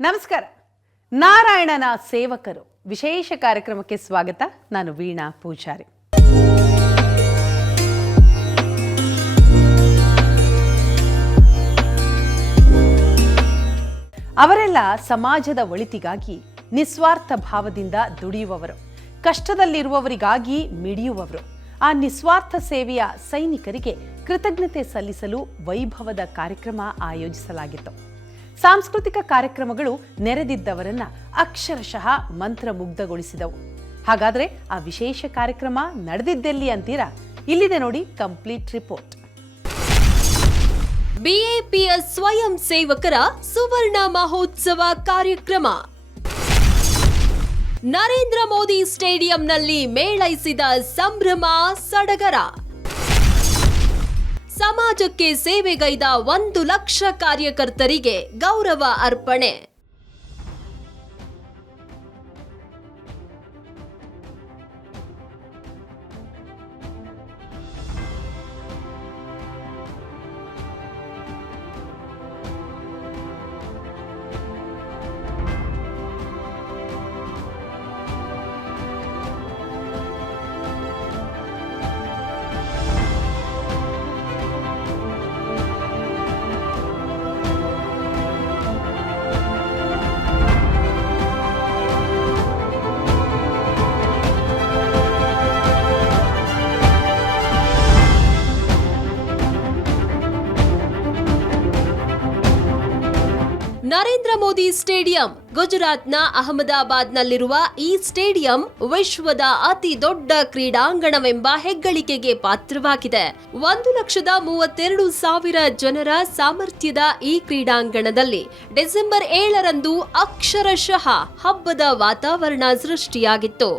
ನಮಸ್ಕಾರ. ನಾರಾಯಣನ ಸೇವಕರು ವಿಶೇಷ ಕಾರ್ಯಕ್ರಮಕ್ಕೆ ಸ್ವಾಗತ. ನಾನು ವೀಣಾ ಪೂಜಾರಿ. ಅವರೆಲ್ಲ ಸಮಾಜದ ಒಳಿತಿಗಾಗಿ ನಿಸ್ವಾರ್ಥ ಭಾವದಿಂದ ದುಡಿಯುವವರು, ಕಷ್ಟದಲ್ಲಿರುವವರಿಗಾಗಿ ಮಿಡಿಯುವವರು. ಆ ನಿಸ್ವಾರ್ಥ ಸೇವೆಯ ಸೈನಿಕರಿಗೆ ಕೃತಜ್ಞತೆ ಸಲ್ಲಿಸಲು ವೈಭವದ ಕಾರ್ಯಕ್ರಮ ಆಯೋಜಿಸಲಾಗಿತ್ತು. ಸಾಂಸ್ಕೃತಿಕ ಕಾರ್ಯಕ್ರಮಗಳು ನೆರೆದಿದ್ದವರನ್ನ ಅಕ್ಷರಶಃ ಮಂತ್ರಮುಗ್ಧಗೊಳಿಸಿದವು. ಹಾಗಾದ್ರೆ ಆ ವಿಶೇಷ ಕಾರ್ಯಕ್ರಮ ನಡೆದಿದ್ದೆಲ್ಲಿ ಅಂತೀರಾ? ಇಲ್ಲಿದೆ ನೋಡಿ ಕಂಪ್ಲೀಟ್ ರಿಪೋರ್ಟ್. ಬಿಎಪಿಎಸ್ ಸ್ವಯಂ ಸೇವಕರ ಸುವರ್ಣ ಮಹೋತ್ಸವ ಕಾರ್ಯಕ್ರಮ ನರೇಂದ್ರ ಮೋದಿ ಸ್ಟೇಡಿಯಂನಲ್ಲಿ ಮೇಳೈಸಿದ ಸಂಭ್ರಮ ಸಡಗರ. ಸಮಾಜಕ್ಕೆ ಸೇವೆಗೈದ 1 ಲಕ್ಷ ಕಾರ್ಯಕರ್ತರಿಗೆ ಗೌರವ ಅರ್ಪಣೆ. ನರೇಂದ್ರ ಮೋದಿ ಸ್ಟೇಡಿಯಂ ಗುಜರಾತ್ನ ಅಹಮದಾಬಾದ್ನಲ್ಲಿರುವ ಈ ಸ್ಟೇಡಿಯಂ ವಿಶ್ವದ ಅತಿ ದೊಡ್ಡ ಕ್ರೀಡಾಂಗಣವೆಂಬ ಹೆಗ್ಗಳಿಕೆಗೆ ಪಾತ್ರವಾಗಿದೆ. 1,32,000 ಜನರ ಸಾಮರ್ಥ್ಯದ ಈ ಕ್ರೀಡಾಂಗಣದಲ್ಲಿ ಡಿಸೆಂಬರ್ 7ರಂದು ಅಕ್ಷರಶಃ ಹಬ್ಬದ ವಾತಾವರಣ ಸೃಷ್ಟಿಯಾಗಿತ್ತು.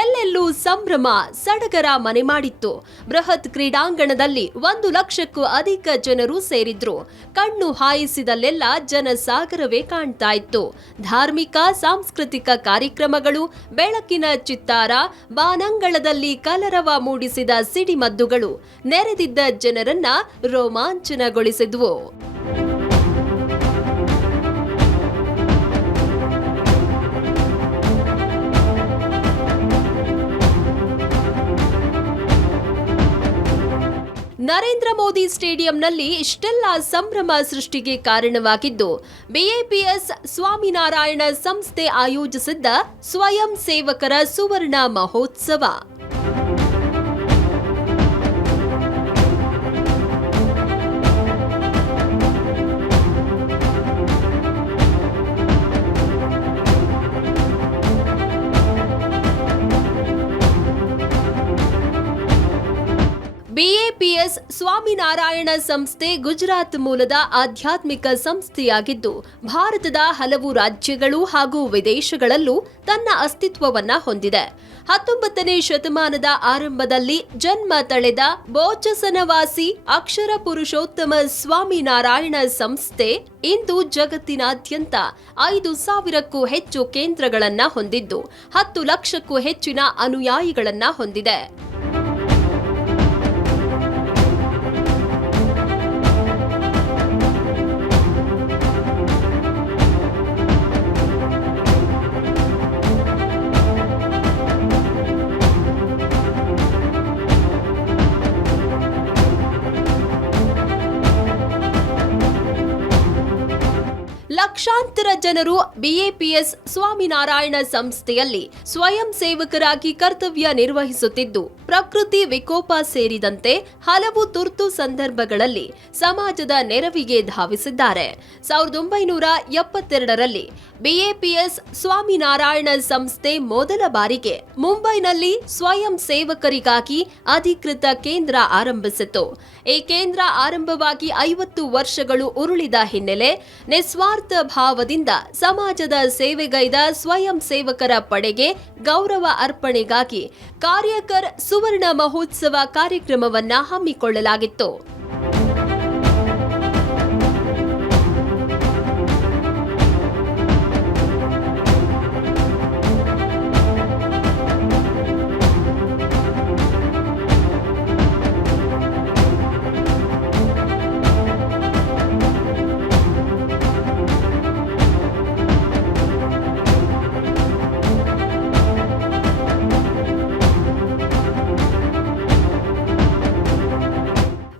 ಎಲ್ಲೆಲ್ಲೂ ಸಂಭ್ರಮ ಸಡಗರ ಮನೆ ಮಾಡಿತ್ತು. ಬೃಹತ್ ಕ್ರೀಡಾಂಗಣದಲ್ಲಿ 1 ಲಕ್ಷಕ್ಕೂ ಅಧಿಕ ಜನರು ಸೇರಿದ್ರು. ಕಣ್ಣು ಹಾಯಿಸಿದಲ್ಲೆಲ್ಲ ಜನಸಾಗರವೇ ಕಾಣ್ತಾ ಇತ್ತು. ಧಾರ್ಮಿಕ ಸಾಂಸ್ಕೃತಿಕ ಕಾರ್ಯಕ್ರಮಗಳು, ಬೆಳಕಿನ ಚಿತ್ತಾರ, ಬಾನಂಗಳದಲ್ಲಿ ಕಲರವ ಮೂಡಿಸಿದ ಸಿಡಿಮದ್ದುಗಳು ನೆರೆದಿದ್ದ ಜನರನ್ನ ರೋಮಾಂಚನಗೊಳಿಸಿದ್ವು. ನರೇಂದ್ರ ಮೋದಿ ಸ್ಟೇಡಿಯಂನಲ್ಲಿ ಇಷ್ಟೆಲ್ಲ ಸಂಭ್ರಮ ಸೃಷ್ಟಿಗೆ ಕಾರಣವಾಗಿದ್ದು ಬಿಎಪಿಎಸ್ ಸ್ವಾಮಿನಾರಾಯಣ ಸಂಸ್ಥೆ ಆಯೋಜಿಸಿದ್ದ ಸ್ವಯಂ ಸೇವಕರ ಸುವರ್ಣ ಮಹೋತ್ಸವ. ಬಿಎಪಿಎಸ್ ಸ್ವಾಮಿನಾರಾಯಣ ಸಂಸ್ಥೆ ಗುಜರಾತ್ ಮೂಲದ ಆಧ್ಯಾತ್ಮಿಕ ಸಂಸ್ಥೆಯಾಗಿದ್ದು ಭಾರತದ ಹಲವು ರಾಜ್ಯಗಳು ಹಾಗೂ ವಿದೇಶಗಳಲ್ಲೂ ತನ್ನ ಅಸ್ತಿತ್ವವನ್ನ ಹೊಂದಿದೆ. 19ನೇ ಶತಮಾನದ ಆರಂಭದಲ್ಲಿ ಜನ್ಮ ತಳೆದ ಬೋಚಸನವಾಸಿ ಅಕ್ಷರ ಪುರುಷೋತ್ತಮ ಸ್ವಾಮಿನಾರಾಯಣ ಸಂಸ್ಥೆ ಇಂದು ಜಗತ್ತಿನಾದ್ಯಂತ 5,000ಕ್ಕೂ ಹೆಚ್ಚು ಕೇಂದ್ರಗಳನ್ನ ಹೊಂದಿದ್ದು 10 ಲಕ್ಷಕ್ಕೂ ಹೆಚ್ಚಿನ ಅನುಯಾಯಿಗಳನ್ನ ಹೊಂದಿದೆ. ಲಕ್ಷಾಂತರ ಜನರು ಬಿಎಪಿಎಸ್ ಸ್ವಾಮಿನಾರಾಯಣ ಸಂಸ್ಥೆಯಲ್ಲಿ ಸ್ವಯಂ ಸೇವಕರಾಗಿ ಕರ್ತವ್ಯ ನಿರ್ವಹಿಸುತ್ತಿದ್ದು, ಪ್ರಕೃತಿ ವಿಕೋಪ ಸೇರಿದಂತೆ ಹಲವು ತುರ್ತು ಸಂದರ್ಭಗಳಲ್ಲಿ ಸಮಾಜದ ನೆರವಿಗೆ ಧಾವಿಸಿದ್ದಾರೆ. 1972ರಲ್ಲಿ ಬಿಎಪಿಎಸ್ ಸ್ವಾಮಿನಾರಾಯಣ ಸಂಸ್ಥೆ ಮೊದಲ ಬಾರಿಗೆ ಮುಂಬೈನಲ್ಲಿ ಸ್ವಯಂ ಸೇವಕರಿಗಾಗಿ ಅಧಿಕೃತ ಕೇಂದ್ರ ಆರಂಭಿಸಿತು. ಈ ಕೇಂದ್ರ ಆರಂಭವಾಗಿ 50 ವರ್ಷಗಳು ಉರುಳಿದ ಹಿನ್ನೆಲೆ ನಿಸ್ವಾರ್ಥ ಭಾವದಿಂದ ಸಮಾಜದ ಸೇವೆಗೈದ ಸ್ವಯಂ ಸೇವಕರ ಪಡೆಗೆ ಗೌರವ ಅರ್ಪಣೆಗಾಗಿ ಕಾರ್ಯಕರ್ ಸುವರ್ಣ ಮಹೋತ್ಸವ ಕಾರ್ಯಕ್ರಮವನ್ನ ಹಮ್ಮಿಕೊಳ್ಳಲಾಗಿತ್ತು.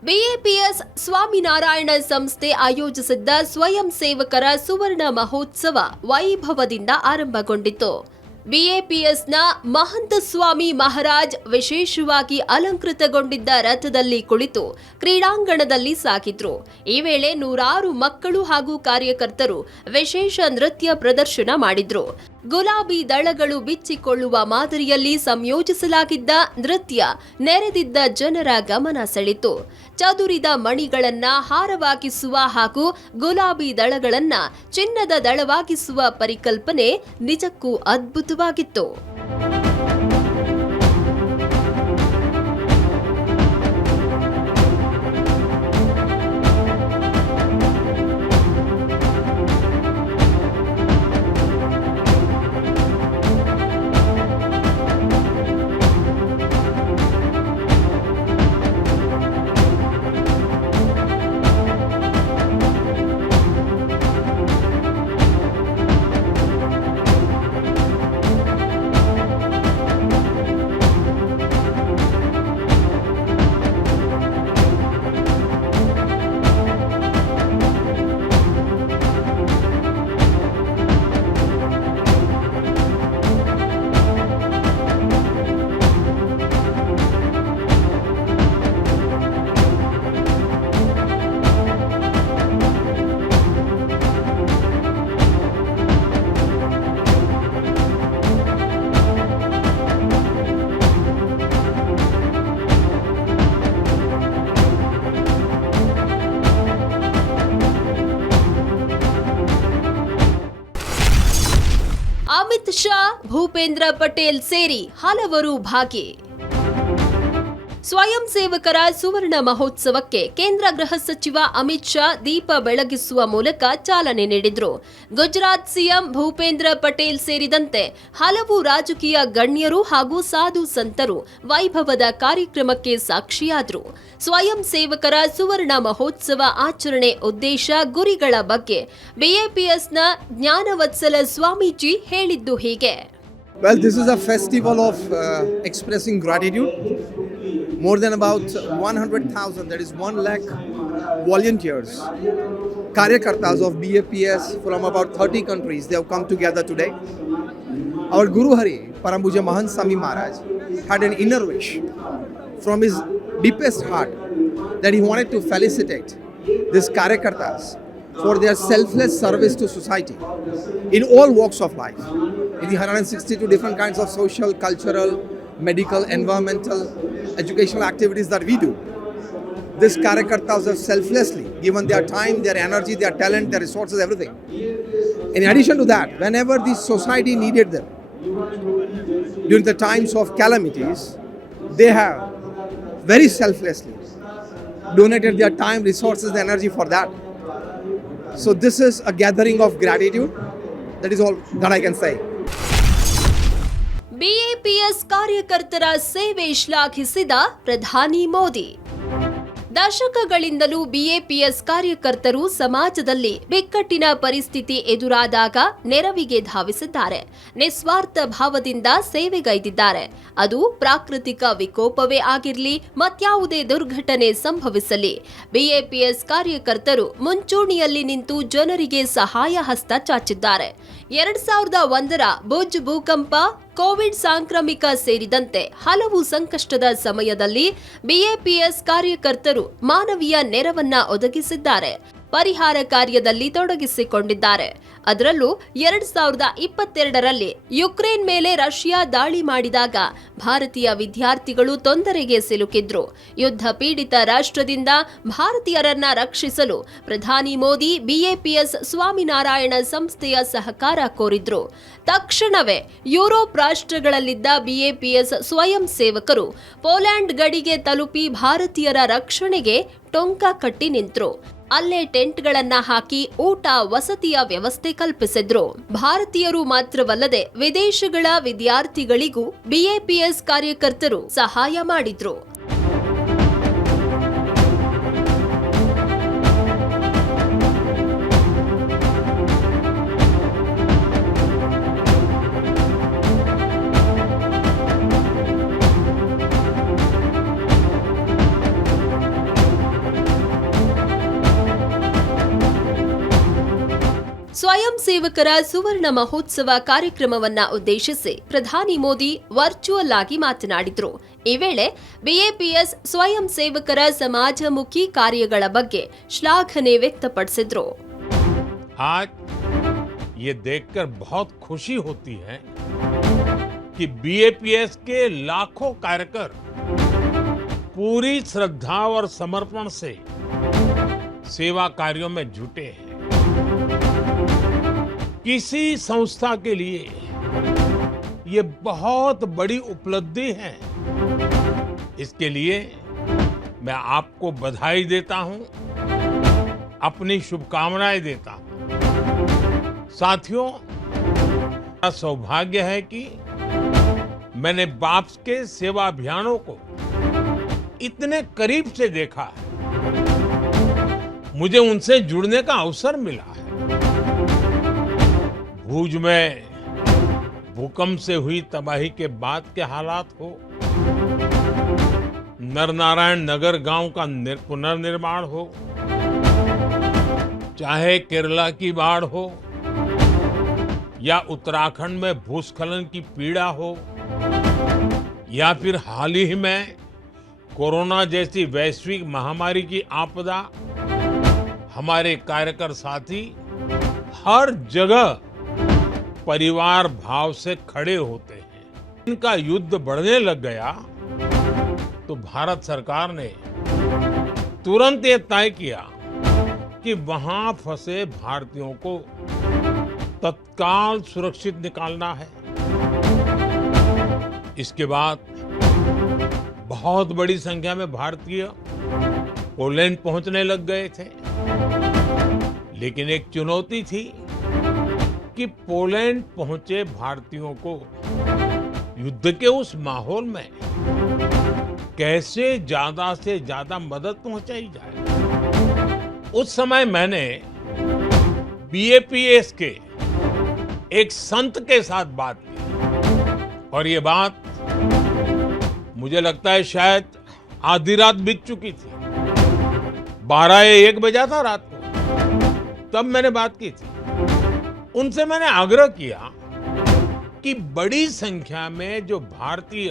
ಬಿಎಪಿಎಸ್ ಸ್ವಾಮಿನಾರಾಯಣ ಸಂಸ್ಥೆ ಆಯೋಜಿಸಿದ್ದ ಸ್ವಯಂ ಸೇವಕರ ಸುವರ್ಣ ಮಹೋತ್ಸವ ವೈಭವದಿಂದ ಆರಂಭಗೊಂಡಿತು. ಬಿಎಪಿಎಸ್ನ ಮಹಂತ ಸ್ವಾಮಿ ಮಹಾರಾಜ್ ವಿಶೇಷವಾಗಿ ಅಲಂಕೃತಗೊಂಡಿದ್ದ ರಥದಲ್ಲಿ ಕುಳಿತು ಕ್ರೀಡಾಂಗಣದಲ್ಲಿ ಸಾಗಿದ್ರು. ಈ ವೇಳೆ ನೂರಾರು ಮಕ್ಕಳು ಹಾಗೂ ಕಾರ್ಯಕರ್ತರು ವಿಶೇಷ ನೃತ್ಯ ಪ್ರದರ್ಶನ ಮಾಡಿದ್ರು. ಗುಲಾಬಿ ದಳಗಳು ಬಿಚ್ಚಿಕೊಳ್ಳುವ ಮಾದರಿಯಲ್ಲಿ ಸಂಯೋಜಿಸಲಾಗಿದ್ದ ನೃತ್ಯ ನೆರೆದಿದ್ದ ಜನರ ಗಮನ ಸೆಳೆಯಿತು. ಚದುರಿದ ಮಣಿಗಳನ್ನ ಹಾರವಾಗಿಸುವ ಹಾಗೂ ಗುಲಾಬಿ ದಳಗಳನ್ನ ಚಿನ್ನದ ದಳವಾಗಿಸುವ ಪರಿಕಲ್ಪನೆ ನಿಜಕ್ಕೂ ಅದ್ಭುತವಾಗಿತ್ತು. ಅಮಿತ್ ಶಾ, ಭೂಪೇಂದ್ರ ಪಟೇಲ್ ಸೇರಿ ಹಲವರು ಭಾಗಿ. ಸ್ವಯಂ ಸೇವಕರ ಸುವರ್ಣ ಮಹೋತ್ಸವಕ್ಕೆ ಕೇಂದ್ರ ಗೃಹ ಸಚಿವ ಅಮಿತ್ ಶಾ ದೀಪ ಬೆಳಗಿಸುವ ಮೂಲಕ ಚಾಲನೆ ನೀಡಿದ್ರು. ಗುಜರಾತ್ ಸಿಎಂ ಭೂಪೇಂದ್ರ ಪಟೇಲ್ ಸೇರಿದಂತೆ ಹಲವು ರಾಜಕೀಯ ಗಣ್ಯರು ಹಾಗೂ ಸಾಧು ಸಂತರು ವೈಭವದ ಕಾರ್ಯಕ್ರಮಕ್ಕೆ ಸಾಕ್ಷಿಯಾದರು. ಸ್ವಯಂ ಸೇವಕರ ಸುವರ್ಣ ಮಹೋತ್ಸವ ಆಚರಣೆ ಉದ್ದೇಶ, ಗುರಿಗಳ ಬಗ್ಗೆ ಬಿಎಪಿಎಸ್ನ ಜ್ಞಾನವತ್ಸಲ ಸ್ವಾಮೀಜಿ ಹೇಳಿದ್ದು ಹೀಗೆ. Well, this is a festival of expressing gratitude. More than about 100,000, that is 1 lakh volunteers, Karyakartas of BAPS from about 30 countries, they have come together today. Our Guru Hari, Parampuja Mahant Swami Maharaj, had an inner wish from his deepest heart that he wanted to felicitate these Karyakartas for their selfless service to society in all walks of life, in the 162 different kinds of social, cultural, medical, environmental, educational activities that we do. These Karyakartas have selflessly given their time, their energy, their talent, their resources, everything. In addition to that, whenever the society needed them, during the times of calamities, they have very selflessly donated their time, resources, energy for that. So this is a gathering of gratitude. That is all that I can say. BAPS ಕಾರ್ಯಕರ್ತರ ಸೇವೆ ಶ್ಲಾಘಿಸಿದ ಪ್ರಧಾನಿ Modi. ದಶಕಗಳಿಂದಲೂ BAPS ಕಾರ್ಯಕರ್ತರು ಸಮಾಜದಲ್ಲಿ ಬಿಕ್ಕಟ್ಟಿನ ಪರಿಸ್ಥಿತಿ ಎದುರಾದಾಗ ನೆರವಿಗೆ ಧಾವಿಸಿದ್ದಾರೆ. ನಿಸ್ವಾರ್ಥ ಭಾವದಿಂದ ಸೇವೆಗೈದಿದ್ದಾರೆ. ಅದು ಪ್ರಾಕೃತಿಕ ವಿಕೋಪವೇ ಆಗಿರಲಿ, ಮತ್ಯಾವುದೇ ದುರ್ಘಟನೆ ಸಂಭವಿಸಲಿ, ಬಿಎಪಿಎಸ್ ಕಾರ್ಯಕರ್ತರು ಮುಂಚೂಣಿಯಲ್ಲಿ ನಿಂತು ಜನರಿಗೆ ಸಹಾಯ ಹಸ್ತ ಚಾಚಿದ್ದಾರೆ. 2001ರ ಭುಜ್ ಭೂಕಂಪ, ಕೋವಿಡ್ ಸಾಂಕ್ರಾಮಿಕ ಸೇರಿದಂತೆ ಹಲವು ಸಂಕಷ್ಟದ ಸಮಯದಲ್ಲಿ ಬಿಎಪಿಎಸ್ ಕಾರ್ಯಕರ್ತರು ಮಾನವೀಯ ನೆರವನ್ನ ಒದಗಿಸಿದ್ದಾರೆ. ಪರಿಹಾರ ಕಾರ್ಯದಲ್ಲಿ ತೊಡಗಿಸಿಕೊಂಡಿದ್ದಾರೆ. ಅದರಲ್ಲೂ 2022ರಲ್ಲಿ ಯುಕ್ರೇನ್ ಮೇಲೆ ರಷ್ಯಾ ದಾಳಿ ಮಾಡಿದಾಗ ಭಾರತೀಯ ವಿದ್ಯಾರ್ಥಿಗಳು ತೊಂದರೆಗೆ ಸಿಲುಕಿದ್ರು. ಯುದ್ಧ ಪೀಡಿತ ರಾಷ್ಟ್ರದಿಂದ ಭಾರತೀಯರನ್ನ ರಕ್ಷಿಸಲು ಪ್ರಧಾನಿ ಮೋದಿ ಬಿಎಪಿಎಸ್ ಸ್ವಾಮಿನಾರಾಯಣ ಸಂಸ್ಥೆಯ ಸಹಕಾರ ಕೋರಿದ್ರು. ತಕ್ಷಣವೇ ಯುರೋಪ್ ರಾಷ್ಟ್ರಗಳಲ್ಲಿದ್ದ ಬಿಎಪಿಎಸ್ ಸ್ವಯಂ ಸೇವಕರು ಪೋಲ್ಯಾಂಡ್ ಗಡಿಗೆ ತಲುಪಿ ಭಾರತೀಯರ ರಕ್ಷಣೆಗೆ ಟೊಂಕ ಕಟ್ಟಿ ನಿಂತರು. ಅಲ್ಲೇ ಟೆಂಟ್ಗಳನ್ನ ಹಾಕಿ ಊಟ ವಸತಿಯ ವ್ಯವಸ್ಥೆ ಕಲ್ಪಿಸಿದ್ರು. ಭಾರತೀಯರು ಮಾತ್ರವಲ್ಲದೆ ವಿದೇಶಗಳ ವಿದ್ಯಾರ್ಥಿಗಳಿಗೂ ಬಿಎಪಿಎಸ್ ಕಾರ್ಯಕರ್ತರು ಸಹಾಯ ಮಾಡಿದ್ರು. ಸ್ವಯಂ ಸೇವಕರ ಸುವರ್ಣ ಮಹೋತ್ಸವ ಕಾರ್ಯಕ್ರಮವನ್ನ ಉದ್ದೇಶಿಸಿ ಪ್ರಧಾನಿ ಮೋದಿ ವರ್ಚುವಲ್ ಆಗಿ ಮಾತನಾಡಿದ್ರು. ಈ ವೇಳೆ ಬಿಎಪಿಎಸ್ ಸ್ವಯಂ ಸೇವಕರ ಸಮಾಜಮುಖಿ ಕಾರ್ಯಗಳ ಬಗ್ಗೆ ಶ್ಲಾಘನೆ ವ್ಯಕ್ತಪಡಿಸಿದ್ರು. आज ये देखकर बहुत खुशी होती है कि बीएपीएस के लाखों कार्यकर पूरी श्रद्धा और समर्पण से सेवा कार्यों में जुटे हैं. किसी संस्था के लिए ये बहुत बड़ी उपलब्धि है. इसके लिए मैं आपको बधाई देता हूं, अपनी शुभकामनाएं देता हूं. साथियों, मेरा सौभाग्य है कि मैंने बाप्स के सेवा अभियानों को इतने करीब से देखा है. मुझे उनसे जुड़ने का अवसर मिला है. भूज में भूकंप से हुई तबाही के बाद के हालात हो, नरनारायण नगर गांव का पुनर्निर्माण हो, चाहे केरला की बाढ़ हो या उत्तराखंड में भूस्खलन की पीड़ा हो, या फिर हाल ही में कोरोना जैसी वैश्विक महामारी की आपदा, हमारे कार्यकर साथी हर जगह परिवार भाव से खड़े होते हैं. इनका युद्ध बढ़ने लग गया तो भारत सरकार ने तुरंत ये तय किया कि वहां फंसे भारतीयों को तत्काल सुरक्षित निकालना है. इसके बाद बहुत बड़ी संख्या में भारतीय पोलैंड पहुंचने लग गए थे. लेकिन एक चुनौती थी कि पोलैंड पहुंचे भारतीयों को युद्ध के उस माहौल में कैसे ज्यादा से ज्यादा मदद पहुंचाई जाए. उस समय मैंने बीएपीएस के एक संत के साथ बात की और ये बात मुझे लगता है शायद आधी रात बीत चुकी थी. 12 या 1 बजा था रात को, तब मैंने बात की थी. उनसे मैंने आग्रह किया कि बड़ी संख्या में जो भारतीय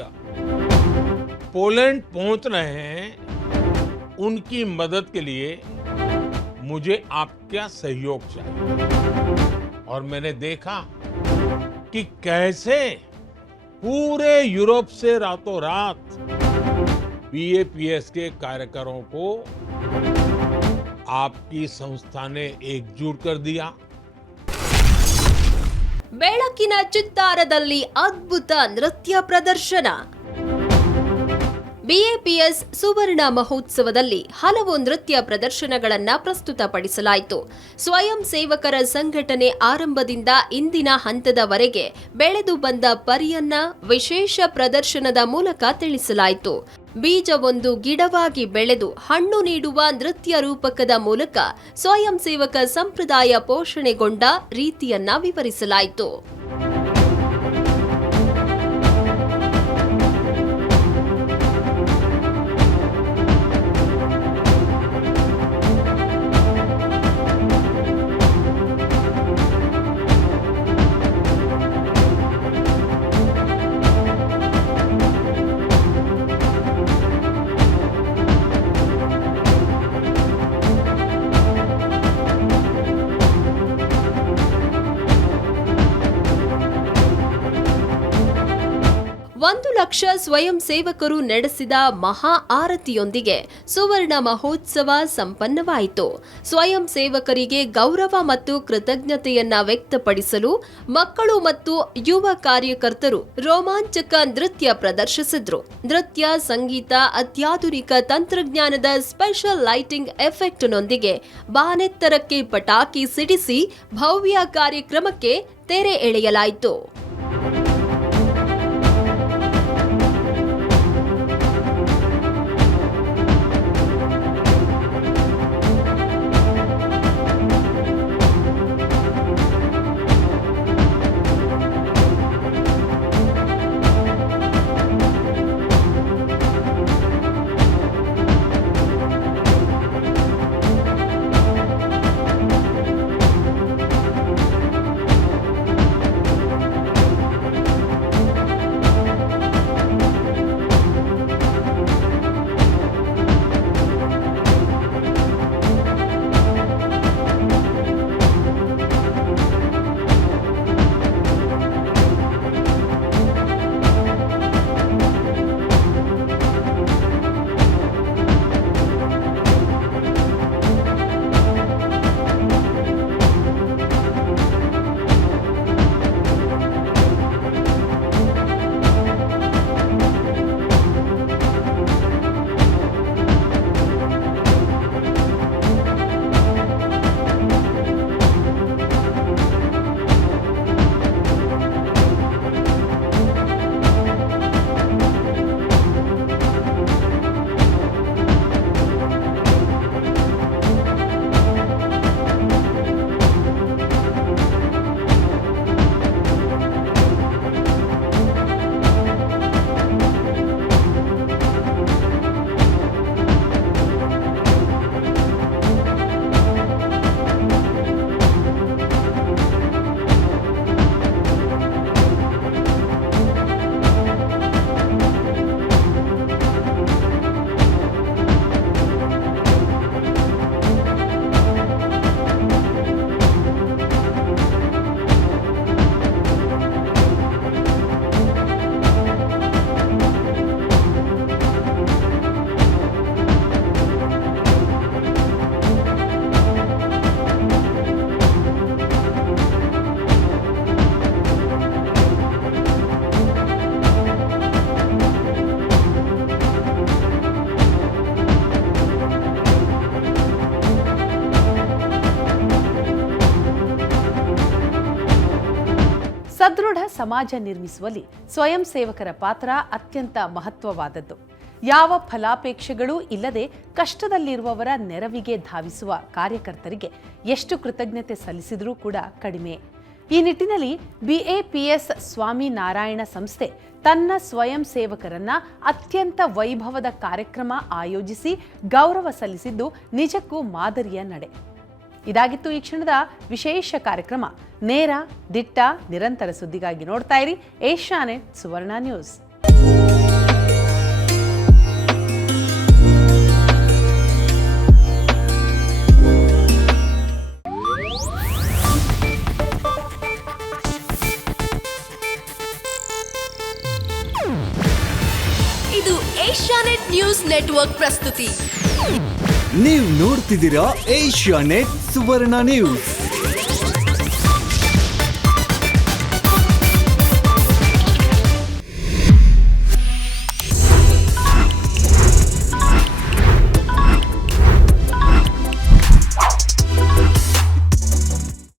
पोलैंड पहुंच रहे हैं, उनकी मदद के लिए मुझे आपका सहयोग चाहिए. और मैंने देखा कि कैसे पूरे यूरोप से रातों रात बीएपीएस के कार्यकरों को आपकी संस्था ने एकजुट कर दिया. ಬೆಳಕಿನ ಚಿತ್ತಾರದಲ್ಲಿ ಅದ್ಭುತ ನೃತ್ಯ ಪ್ರದರ್ಶನ. ಬಿಎಪಿಎಸ್ ಸುವರ್ಣ ಮಹೋತ್ಸವದಲ್ಲಿ ಹಲವು ನೃತ್ಯ ಪ್ರದರ್ಶನಗಳನ್ನು ಪ್ರಸ್ತುತಪಡಿಸಲಾಯಿತು. ಸ್ವಯಂ ಸೇವಕರ ಸಂಘಟನೆ ಆರಂಭದಿಂದ ಇಂದಿನ ಹಂತದವರೆಗೆ ಬೆಳೆದು ಬಂದ ಪರಿಯನ್ನ ವಿಶೇಷ ಪ್ರದರ್ಶನದ ಮೂಲಕ ತಿಳಿಸಲಾಯಿತು. ಬೀಜವೊಂದು ಗಿಡವಾಗಿ ಬೆಳೆದು ಹಣ್ಣು ನೀಡುವ ನೃತ್ಯ ರೂಪಕದ ಮೂಲಕ ಸ್ವಯಂ ಸೇವಕ ಸಂಪ್ರದಾಯ ಪೋಷಣೆಗೊಂಡ ರೀತಿಯನ್ನ ವಿವರಿಸಲಾಯಿತು. ಒಂದು ಲಕ್ಷ ಸ್ವಯಂ ಸೇವಕರು ನಡೆಸಿದ ಮಹಾ ಆರತಿಯೊಂದಿಗೆ ಸುವರ್ಣ ಮಹೋತ್ಸವ ಸಂಪನ್ನವಾಯಿತು. ಸ್ವಯಂ ಸೇವಕರಿಗೆ ಗೌರವ ಮತ್ತು ಕೃತಜ್ಞತೆಯನ್ನ ವ್ಯಕ್ತಪಡಿಸಲು ಮಕ್ಕಳು ಮತ್ತು ಯುವ ಕಾರ್ಯಕರ್ತರು ರೋಮಾಂಚಕ ನೃತ್ಯ ಪ್ರದರ್ಶಿಸಿದ್ರು. ನೃತ್ಯ, ಸಂಗೀತ, ಅತ್ಯಾಧುನಿಕ ತಂತ್ರಜ್ಞಾನದ ಸ್ಪೆಷಲ್ ಲೈಟಿಂಗ್ ಎಫೆಕ್ಟ್ನೊಂದಿಗೆ ಬಾನೆತ್ತರಕ್ಕೆ ಪಟಾಕಿ ಸಿಡಿಸಿ ಭವ್ಯ ಕಾರ್ಯಕ್ರಮಕ್ಕೆ ತೆರೆ ಎಳೆಯಲಾಯಿತು. ಸದೃಢ ಸಮಾಜ ನಿರ್ಮಿಸುವಲ್ಲಿ ಸ್ವಯಂ ಸೇವಕರ ಪಾತ್ರ ಅತ್ಯಂತ ಮಹತ್ವವಾದದ್ದು. ಯಾವ ಫಲಾಪೇಕ್ಷೆಗಳೂ ಇಲ್ಲದೆ ಕಷ್ಟದಲ್ಲಿರುವವರ ನೆರವಿಗೆ ಧಾವಿಸುವ ಕಾರ್ಯಕರ್ತರಿಗೆ ಎಷ್ಟು ಕೃತಜ್ಞತೆ ಸಲ್ಲಿಸಿದರೂ ಕೂಡ ಕಡಿಮೆ. ಈ ನಿಟ್ಟಿನಲ್ಲಿ BAPS ಸ್ವಾಮಿನಾರಾಯಣ ಸಂಸ್ಥೆ ತನ್ನ ಸ್ವಯಂ ಸೇವಕರನ್ನ ಅತ್ಯಂತ ವೈಭವದ ಕಾರ್ಯಕ್ರಮ ಆಯೋಜಿಸಿ ಗೌರವ ಸಲ್ಲಿಸಿದ್ದು ನಿಜಕ್ಕೂ ಮಾದರಿಯ ನಡೆ. ಇದಾಗಿತ್ತು ಈ ಕ್ಷಣದ ವಿಶೇಷ ಕಾರ್ಯಕ್ರಮ. ನೇರ, ದಿಟ್ಟ, ನಿರಂತರ ಸುದ್ದಿಗಾಗಿ ನೋಡ್ತಾ ಇರಿ ಏಷ್ಯಾನೆಟ್ ಸುವರ್ಣ ನ್ಯೂಸ್. ಇದು ಏಷ್ಯಾನೆಟ್ ನ್ಯೂಸ್ ನೆಟ್ವರ್ಕ್ ಪ್ರಸ್ತುತಿ. ನೀವು ನೋಡ್ತಿದ್ದೀರಾ ಏಷ್ಯಾನೆಟ್ ಸುವರ್ಣ ನ್ಯೂಸ್.